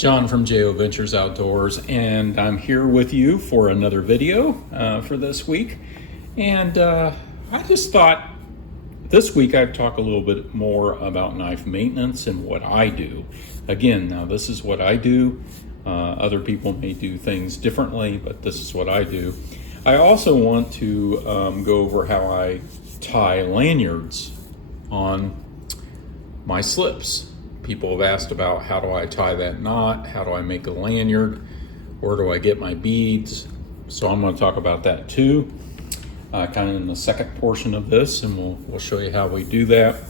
John from JO Ventures Outdoors, and I'm here with you for another video for this week. And I just thought this week I'd talk a little bit more about knife maintenance and what I do. Again, now this is what I do. Other people may do things differently, but this is what I do. I also want to go over how I tie lanyards on my slips. People have asked about how do I tie that knot, how do I make a lanyard, where do I get my beads. So I'm going to talk about that too, kind of in the second portion of this, and we'll show you how we do that.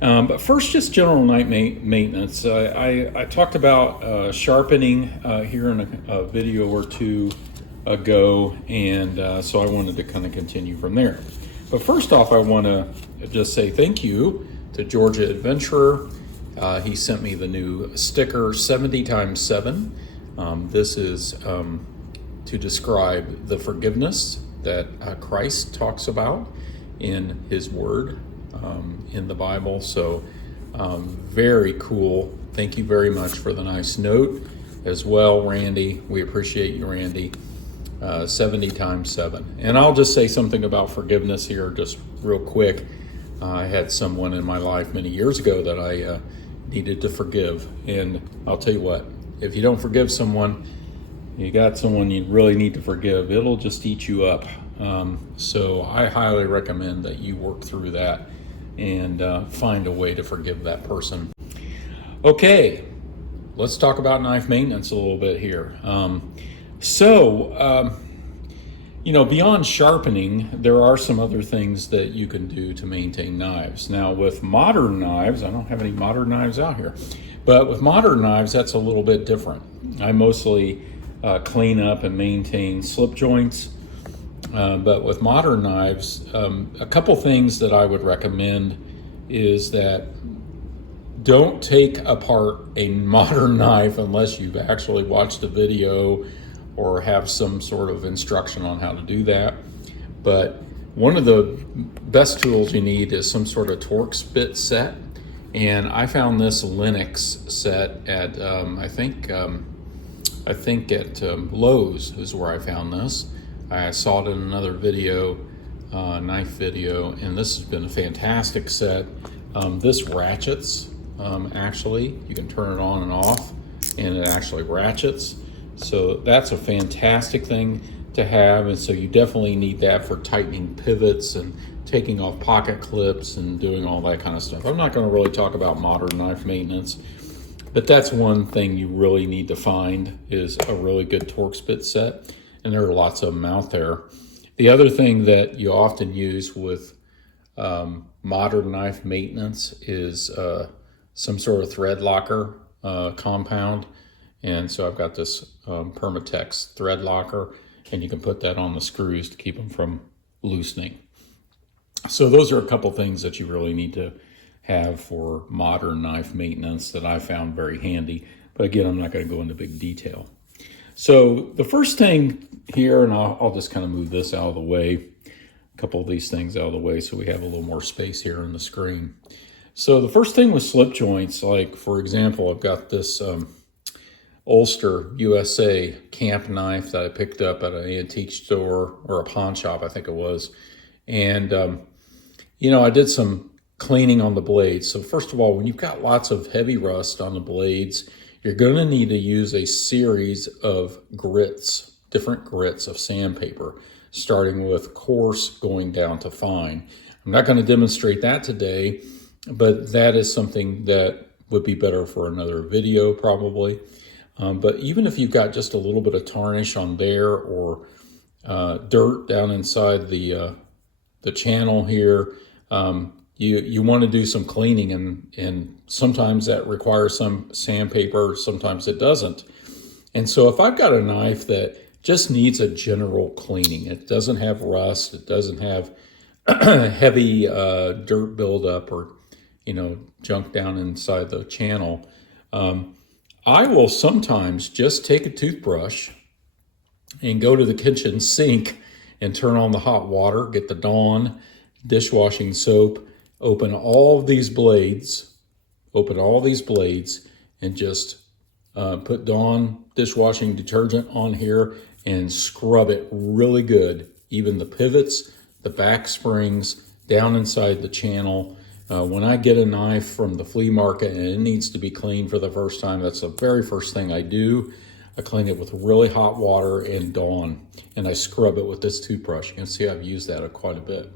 But first, just general knife maintenance. I talked about sharpening here in a video or two ago, and so I wanted to kind of continue from there. But first off, I want to just say thank you to Georgia Adventurer. He sent me the new sticker 70x7. This is to describe the forgiveness that Christ talks about in his word in the Bible. So very cool. Thank you very much for the nice note as well, Randy. We appreciate you, Randy. 70x7. And I'll just say something about forgiveness here just real quick. I had someone in my life many years ago that I needed to forgive. And I'll tell you what, if you don't forgive someone, you got someone you really need to forgive, it'll just eat you up. So I highly recommend that you work through that and find a way to forgive that person. Okay, let's talk about knife maintenance a little bit here. You know, beyond sharpening, there are some other things that you can do to maintain knives. Now, with modern knives, I don't have any modern knives out here, but with modern knives, that's a little bit different. I mostly clean up and maintain slip joints, but with modern knives, a couple things that I would recommend is that don't take apart a modern knife unless you've actually watched a video or have some sort of instruction on how to do that. But one of the best tools you need is some sort of Torx bit set. And I found this Linux set at, I think at Lowe's is where I found this. I saw it in another video, knife video, and this has been a fantastic set. This ratchets, actually. You can turn it on and off, and it actually ratchets. So that's a fantastic thing to have, and so you definitely need that for tightening pivots and taking off pocket clips and doing all that kind of stuff. I'm not going to really talk about modern knife maintenance, but that's one thing you really need to find is a really good Torx bit set, and there are lots of them out there. The other thing that you often use with modern knife maintenance is some sort of thread locker compound. And so I've got this Permatex thread locker, and you can put that on the screws to keep them from loosening. So those are a couple things that you really need to have for modern knife maintenance that I found very handy. But again, I'm not going to go into big detail. So the first thing here, and I'll just kind of move this out of the way, a couple of these things out of the way so we have a little more space here on the screen. So the first thing with slip joints, like for example, I've got this Ulster USA camp knife that I picked up at an antique store or a pawn shop, I think it was. And, you know, I did some cleaning on the blades. So first of all, when you've got lots of heavy rust on the blades, you're going to need to use a series of grits, different grits of sandpaper, starting with coarse going down to fine. I'm not going to demonstrate that today, but that is something that would be better for another video probably. But even if you've got just a little bit of tarnish on there or dirt down inside the channel here, you want to do some cleaning, and sometimes that requires some sandpaper, sometimes it doesn't. And so if I've got a knife that just needs a general cleaning, it doesn't have rust, it doesn't have heavy dirt buildup or junk down inside the channel, I will sometimes just take a toothbrush and go to the kitchen sink and turn on the hot water, get the Dawn dishwashing soap, open all these blades, and just put Dawn dishwashing detergent on here and scrub it really good. Even the pivots, the back springs, down inside the channel. When I get a knife from the flea market and it needs to be cleaned for the first time, that's the very first thing I do. I clean it with really hot water and Dawn, and I scrub it with this toothbrush. You can see I've used that quite a bit.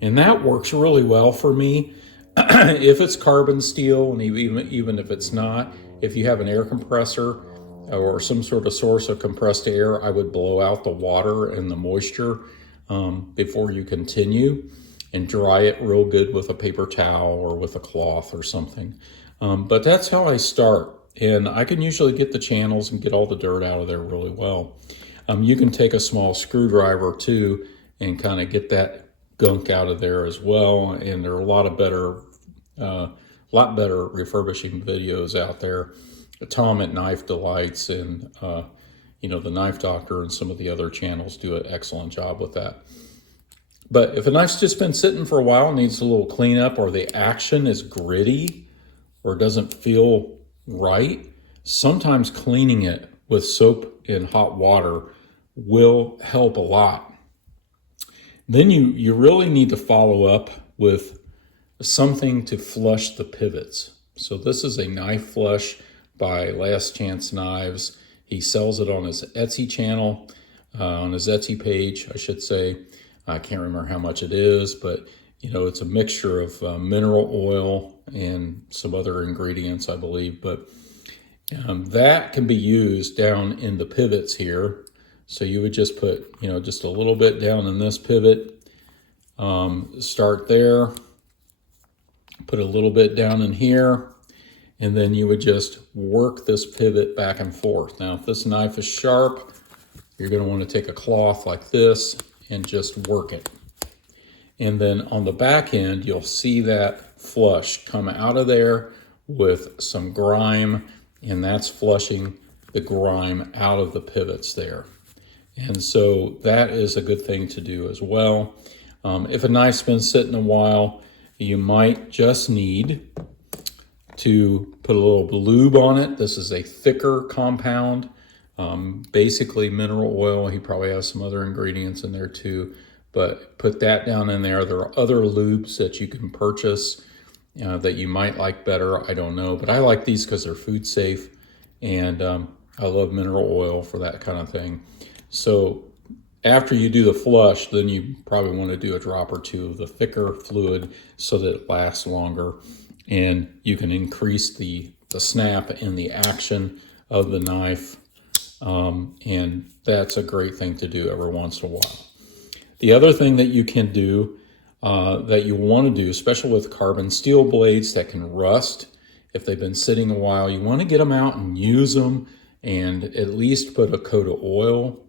And that works really well for me. If it's carbon steel, and even if it's not, if you have an air compressor or some sort of source of compressed air, I would blow out the water and the moisture before you continue, and dry it real good with a paper towel or with a cloth or something. But that's how I start. And I can usually get the channels and get all the dirt out of there really well. You can take a small screwdriver too and kind of get that gunk out of there as well. And there are a lot better refurbishing videos out there. Tom at Knife Delights and the Knife Doctor and some of the other channels do an excellent job with that. But if a knife's just been sitting for a while, needs a little cleanup, or the action is gritty or doesn't feel right, sometimes cleaning it with soap and hot water will help a lot. Then you really need to follow up with something to flush the pivots. So this is a knife flush by Last Chance Knives. He sells it on his Etsy channel, on his Etsy page, I should say. I can't remember how much it is, but it's a mixture of mineral oil and some other ingredients, I believe. But that can be used down in the pivots here. So you would just put, just a little bit down in this pivot. Start there. Put a little bit down in here. And then you would just work this pivot back and forth. Now, if this knife is sharp, you're going to want to take a cloth like this and just work it. And then on the back end, you'll see that flush come out of there with some grime, and that's flushing the grime out of the pivots there. And so that is a good thing to do as well. If a knife's been sitting a while, you might just need to put a little lube on it. This is a thicker compound, basically mineral oil. He probably has some other ingredients in there too, but put that down in there. There are other lubes that you can purchase that you might like better. I don't know, but I like these because they're food safe, and I love mineral oil for that kind of thing. So after you do the flush, then you probably want to do a drop or two of the thicker fluid so that it lasts longer, and you can increase the snap and the action of the knife. And that's a great thing to do every once in a while. The other thing that you can do, that you want to do, especially with carbon steel blades that can rust, if they've been sitting a while, you want to get them out and use them, and at least put a coat of oil.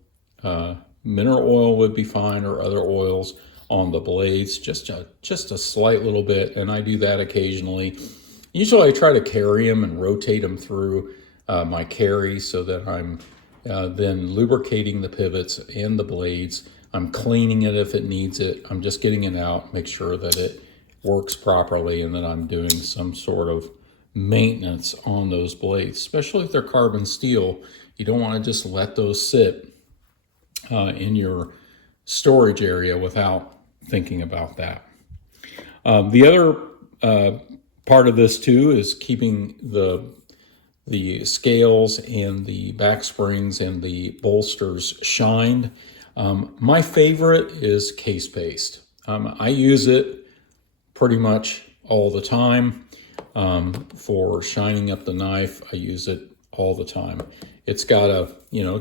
Mineral oil would be fine, or other oils on the blades, just a slight little bit. And I do that occasionally. Usually I try to carry them and rotate them through my carry so that I'm then lubricating the pivots and the blades. I'm cleaning it if it needs it. I'm just getting it out, make sure that it works properly, and that I'm doing some sort of maintenance on those blades, especially if they're carbon steel. You don't want to just let those sit in your storage area without thinking about that. The other part of this too is keeping the scales and the back springs and the bolsters shined. My favorite is case paste. I use it pretty much all the time for shining up the knife. I use it all the time. It's got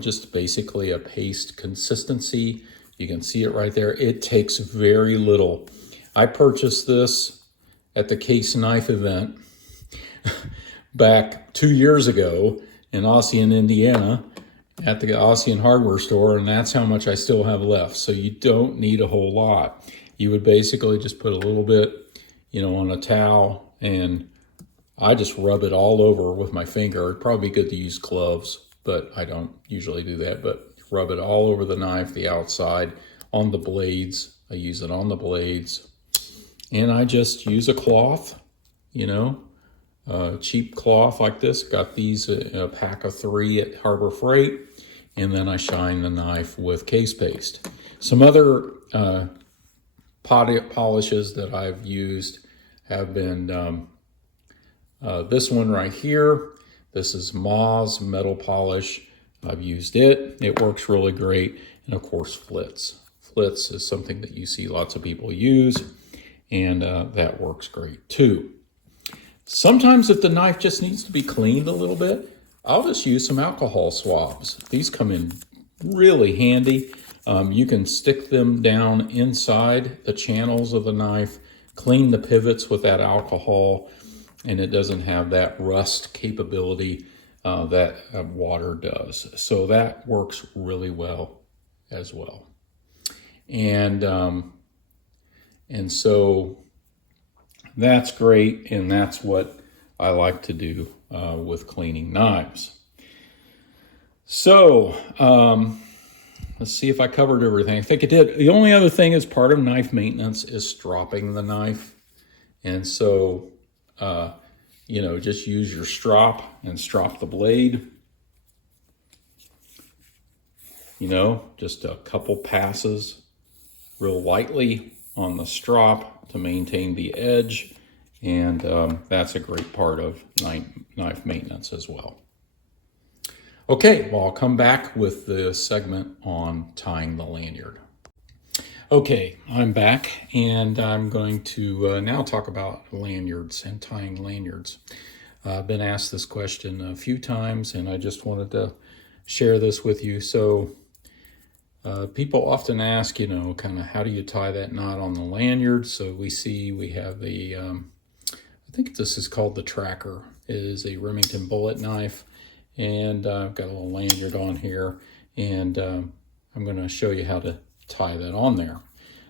just basically a paste consistency. You can see it right there. It takes very little. I purchased this at the Case Knife event back 2 years ago in Ossian, Indiana, at the Ossian hardware store, and that's how much I still have left. So you don't need a whole lot. You would basically just put a little bit, on a towel, and I just rub it all over with my finger. It'd probably be good to use gloves, but I don't usually do that. But rub it all over the knife, the outside, on the blades. I use it on the blades. And I just use a cloth, cheap cloth like this. Got these a pack of 3 at Harbor Freight, and then I shine the knife with case paste. Some other polishes that I've used have been this one right here. This is Moz metal polish. I've used it. It works really great. And of course, Flitz. Flitz is something that you see lots of people use, and that works great too. Sometimes if the knife just needs to be cleaned a little bit, I'll just use some alcohol swabs. These come in really handy. You can stick them down inside the channels of the knife, clean the pivots with that alcohol, and it doesn't have that rust capability that water does. So that works really well as well. And so that's great, and that's what I like to do with cleaning knives. So let's see if I covered everything. I think I did. The only other thing as part of knife maintenance is stropping the knife. And so, just use your strop and strop the blade. Just a couple passes real lightly on the strop to maintain the edge. And that's a great part of knife maintenance as well. Okay, well, I'll come back with the segment on tying the lanyard. Okay, I'm back, and I'm going to now talk about lanyards and tying lanyards. I've been asked this question a few times, and I just wanted to share this with you. So people often ask, kind of how do you tie that knot on the lanyard? So we have the, I think this is called the Tracker. It is a Remington bullet knife. And I've got a little lanyard on here, and I'm going to show you how to tie that on there.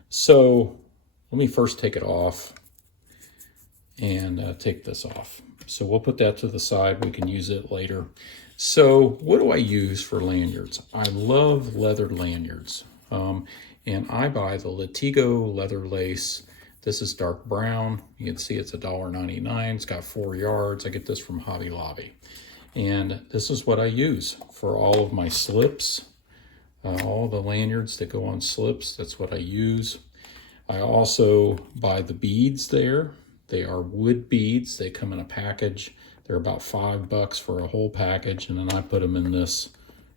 So let me first take it off and take this off. So we'll put that to the side. We can use it later. So what do I use for lanyards? I love leather lanyards, and I buy the Latigo leather lace. This is dark brown. You can see it's $1.99. It's got 4 yards. I get this from Hobby Lobby. And this is what I use for all of my slips, all the lanyards that go on slips. That's what I use. I also buy the beads there. They are wood beads. They come in a package. They're about $5 for a whole package. And then I put them in this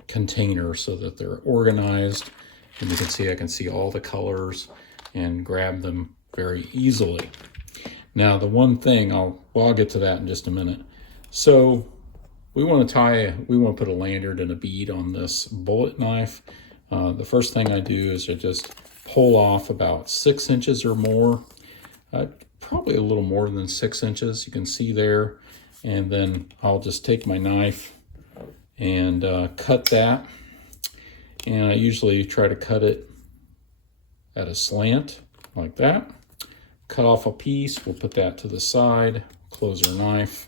container so that they're organized. And you can see, I can see all the colors and grab them very easily. Now, the one thing, I'll get to that in just a minute. So we want to put a lanyard and a bead on this bullet knife. The first thing I do is I just pull off about 6 inches or more, probably a little more than 6 inches, you can see there. And then I'll just take my knife and cut that. And I usually try to cut it at a slant like that. Cut off a piece, we'll put that to the side, close our knife.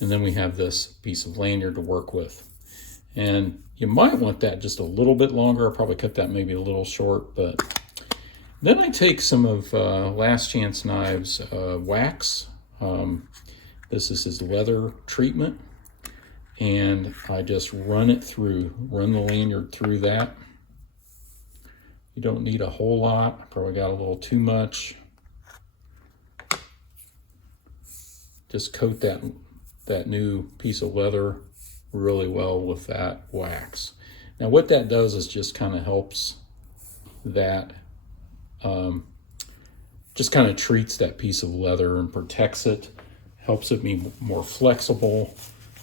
And then we have this piece of lanyard to work with. And you might want that just a little bit longer. I'll probably cut that maybe a little short. But then I take some of Last Chance Knives wax. This is his leather treatment. And I just run the lanyard through that. You don't need a whole lot. I probably got a little too much. Just coat that new piece of leather really well with that wax. Now what that does is just kind of helps that, just kind of treats that piece of leather and protects it, helps it be more flexible.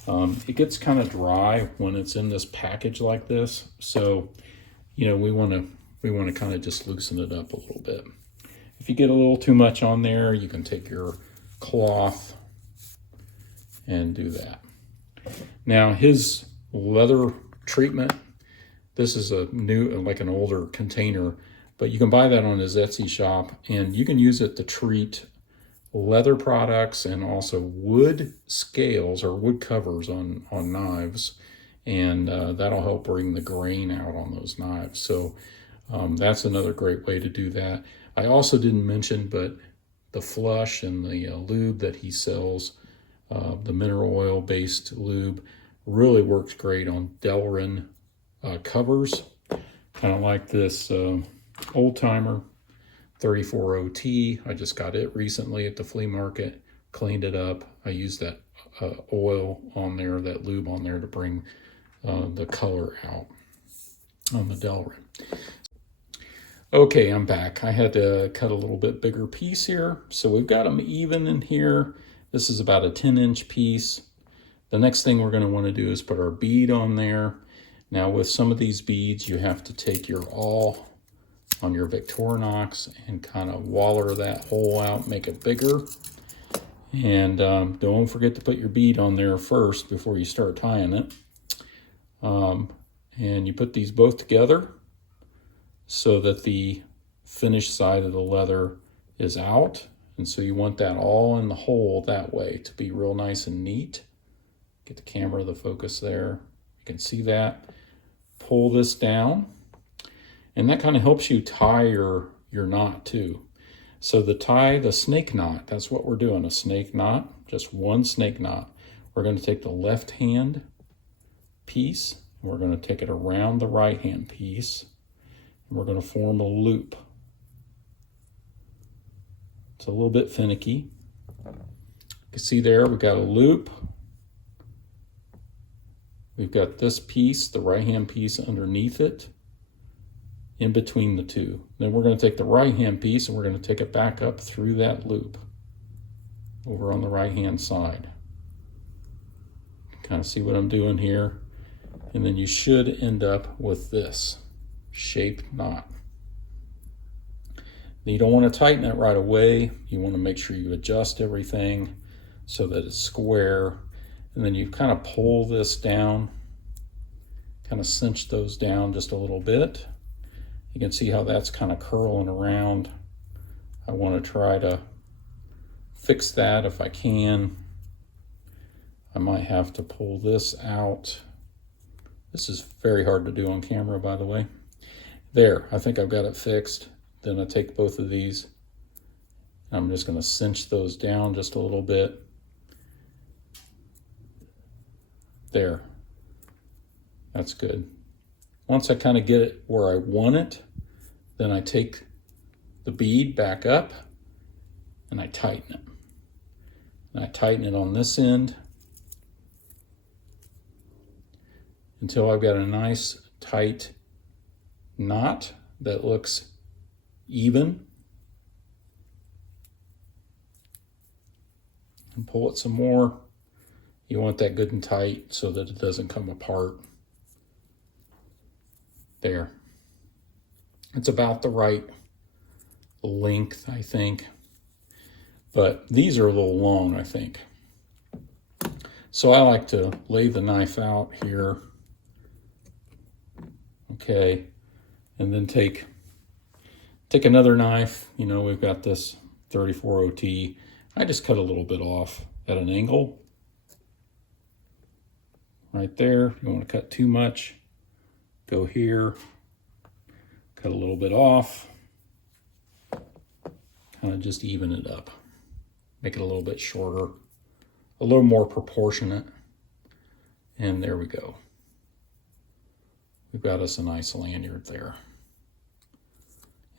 It gets kind of dry when it's in this package like this. So, we want to kind of just loosen it up a little bit. If you get a little too much on there, you can take your cloth and do that. Now his leather treatment, this is a new, like an older container, but you can buy that on his Etsy shop, and you can use it to treat leather products and also wood scales or wood covers on knives, and that'll help bring the grain out on those knives. So that's another great way to do that. I also didn't mention, but the flush and the lube that he sells the mineral oil based lube. Really works great on Delrin covers. Kind of like this old timer 34OT. I just got it recently at the flea market, cleaned it up. I used that oil on there, that lube on there to bring the color out on the Delrin. Okay, I'm back. I had to cut a little bit bigger piece here. So we've got them even in here. This is about a 10-inch piece. The next thing we're going to want to do is put our bead on there. Now with some of these beads, you have to take your awl on your Victorinox and kind of waller that hole out, make it bigger. And don't forget to put your bead on there first before you start tying it. And you put these both together so that the finished side of the leather is out. And so you want that all in the hole that way to be real nice and neat. Get the camera, the focus there. You can see that. Pull this down. And that kind of helps you tie your knot too. So the snake knot, that's what we're doing, a snake knot, just one snake knot. We're going to take the left hand piece, and we're going to take it around the right hand piece, and we're going to form a loop. It's a little bit finicky. You can see there we've got a loop. We've got this piece, the right hand piece underneath it, in between the two. Then we're going to take the right hand piece and we're going to take it back up through that loop over on the right hand side. Kind of see what I'm doing here. And then you should end up with this shaped knot. You don't want to tighten it right away. You want to make sure you adjust everything so that it's square. And then you kind of pull this down, kind of cinch those down just a little bit. You can see how that's kind of curling around. I want to try to fix that if I can. I might have to pull this out. This is very hard to do on camera, by the way. There, I think I've got it fixed. Then I take both of these. I'm just going to cinch those down just a little bit. There. That's good. Once I kind of get it where I want it, then I take the bead back up and I tighten it. And I tighten it on this end until I've got a nice tight knot that looks even. And pull it some more. You want that good and tight so that it doesn't come apart. There. It's about the right length, I think. But these are a little long, I think. So I like to lay the knife out here. Okay. And then take another knife. You know, we've got this 34OT. I just cut a little bit off at an angle. Right there. If you don't want to cut too much, go here. Cut a little bit off. Kind of just even it up. Make it a little bit shorter. A little more proportionate. And there we go. We've got us a nice lanyard there.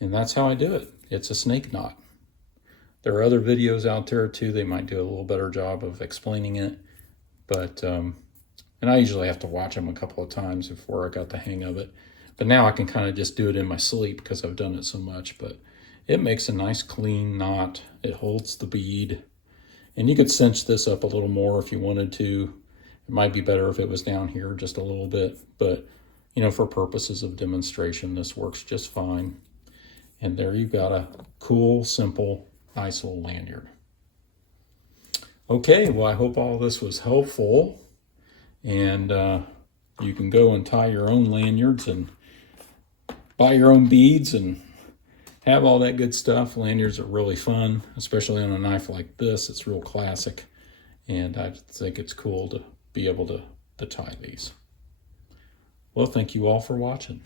And that's how I do it. It's a snake knot. There are other videos out there too. They might do a little better job of explaining it. But, and I usually have to watch them a couple of times before I got the hang of it. But now I can kind of just do it in my sleep because I've done it so much. But it makes a nice clean knot. It holds the bead. And you could cinch this up a little more if you wanted to. It might be better if it was down here just a little bit. But, you know, for purposes of demonstration, this works just fine. And there you've got a cool, simple, nice little lanyard. Okay, well, I hope all this was helpful. And you can go and tie your own lanyards and buy your own beads and have all that good stuff. Lanyards are really fun, especially on a knife like this. It's real classic. And I think it's cool to be able to tie these. Well, thank you all for watching.